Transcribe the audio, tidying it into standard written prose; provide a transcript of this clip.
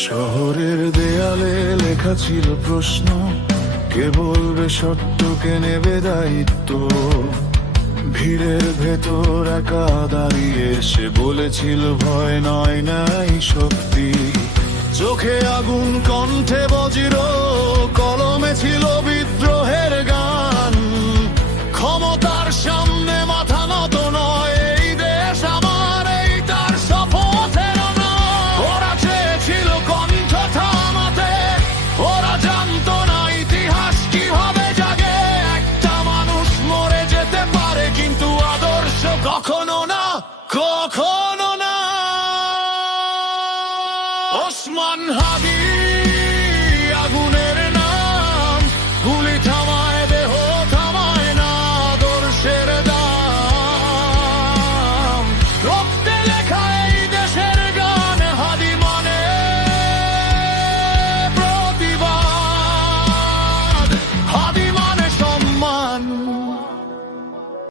শহরের দেয়ালে লেখা ছিল প্রশ্ন, কে বলবে সত্য, কে নেবে দায়িত্ব। ভিড়ের ভেতর একা দাঁড়িয়ে সে বলেছিল ভয় নয়, নাই শক্তি। চোখে আগুন, কণ্ঠে বজ্র, কলমে ছিল বিদ্রোহের গান। ক্ষমতার সামনে মাথা নত নয়, এই দেশ আমার, এই তার শপথের নয়। ওরা চেয়েছিল কণ্ঠ থামাতে, ওরা জানতো না ইতিহাস কিভাবে জাগে। একটা মানুষ মরে যেতে পারে, কিন্তু আদর্শ কখনো না, কখনো না। ওসমান হাদি